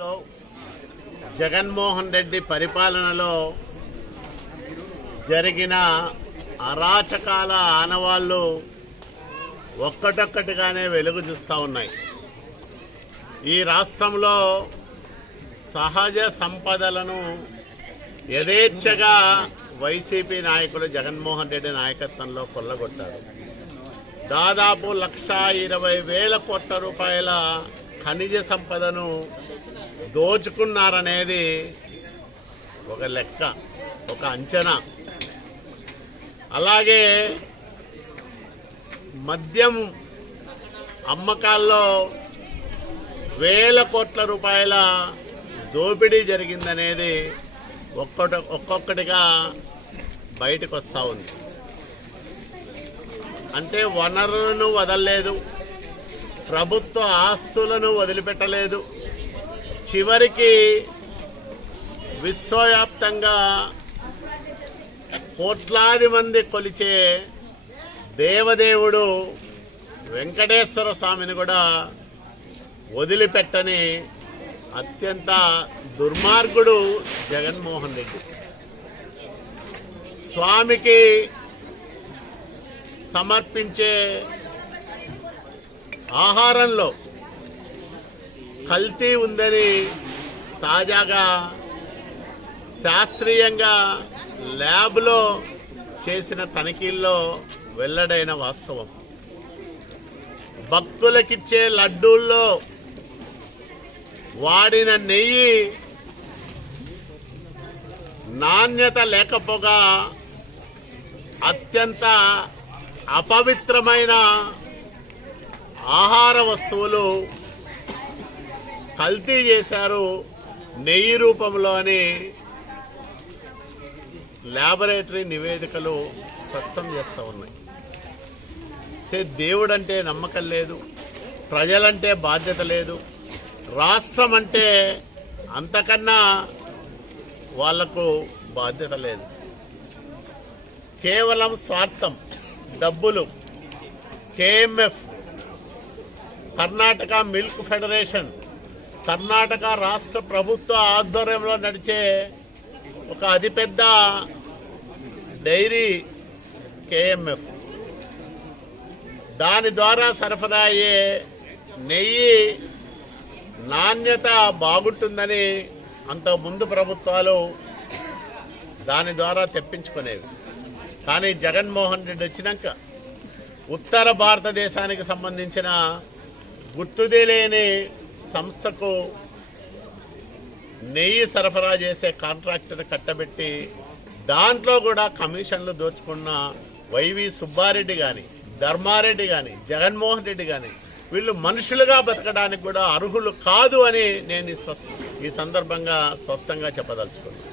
లో జగన్మోహన్ రెడ్డి పరిపాలనలో జరిగిన అరాచకాల ఆనవాళ్ళు ఒక్కటొక్కటిగానే వెలుగు చూస్తూ ఉన్నాయి. ఈ రాష్ట్రంలో సహజ సంపదలను యథేచ్ఛగా వైసీపీ నాయకుడు జగన్మోహన్ రెడ్డి నాయకత్వంలో కొల్లగొట్టారు. దాదాపు లక్ష ఇరవై వేల కోట్ల రూపాయల ఖనిజ సంపదను దోచుకున్నారనేది ఒక లెక్క ఒక అంచనా. అలాగే మద్యం అమ్మకాల్లో వేల కోట్ల రూపాయల దోపిడీ జరిగిందనేది ఒక్కొక్క ఒక్కొక్కటిగా బయటకు వస్తూ ఉంది. అంటే వనరులను వదలలేదు ప్రభుత్వ ఆస్తులను వదిలిపెట్టలేదు చివరికి విశ్వవ్యాప్తంగా కోట్లాది మంది కొలిచే దేవదేవుడు వెంకటేశ్వర స్వామిని కూడా వదిలిపెట్టని అత్యంత దుర్మార్గుడు జగన్మోహన్ రెడ్డి. స్వామికి సమర్పించే ఆహారంలో కల్తీ ఉందని తాజాగా శాస్త్రీయంగా ల్యాబ్లో చేసిన తనిఖీల్లో వెల్లడైన వాస్తవం. భక్తులకిచ్చే లడ్డూల్లో వాడిన నెయ్యి నాణ్యత లేకపోగా అత్యంత అపవిత్రమైన ఆహార వస్తువులు కల్తీ చేశారు నెయ్యి రూపంలోని ల్యాబొరేటరీ నివేదికలు స్పష్టం చేస్తూ ఉన్నాయి. అయితే దేవుడంటే నమ్మకం లేదు ప్రజలంటే బాధ్యత లేదు రాష్ట్రం అంటే అంతకన్నా వాళ్ళకు బాధ్యత లేదు. కేవలం స్వార్థం డబ్బులు KMF Karnataka milk federation Karnataka రాష్ట్ర ప్రభుత్వ ఆధ్వర్యంలో నడిచే ఒక అతిపెద్ద డైరీ కేఎంఎఫ్. దాని ద్వారా సరఫరా అయ్యే నెయ్యి నాణ్యత బాగుంటుందని అంత ముందు ప్రభుత్వాలు దాని ద్వారా తెప్పించుకునేవి. కానీ జగన్మోహన్ రెడ్డి వచ్చినాక ఉత్తర భారతదేశానికి సంబంధించిన గుర్తుదే లేని సంస్థకు నెయ్యి సరఫరా చేసే కాంట్రాక్టర్ కట్టబెట్టి దాంట్లో కూడా కమిషన్లు దోచుకున్న వైవి సుబ్బారెడ్డి కానీ ధర్మారెడ్డి కానీ జగన్మోహన్ రెడ్డి కానీ వీళ్ళు మనుషులుగా బతకడానికి కూడా అర్హులు కాదు అని నేను ఈ ఈ సందర్భంగా స్పష్టంగా చెప్పదలుచుకున్నాను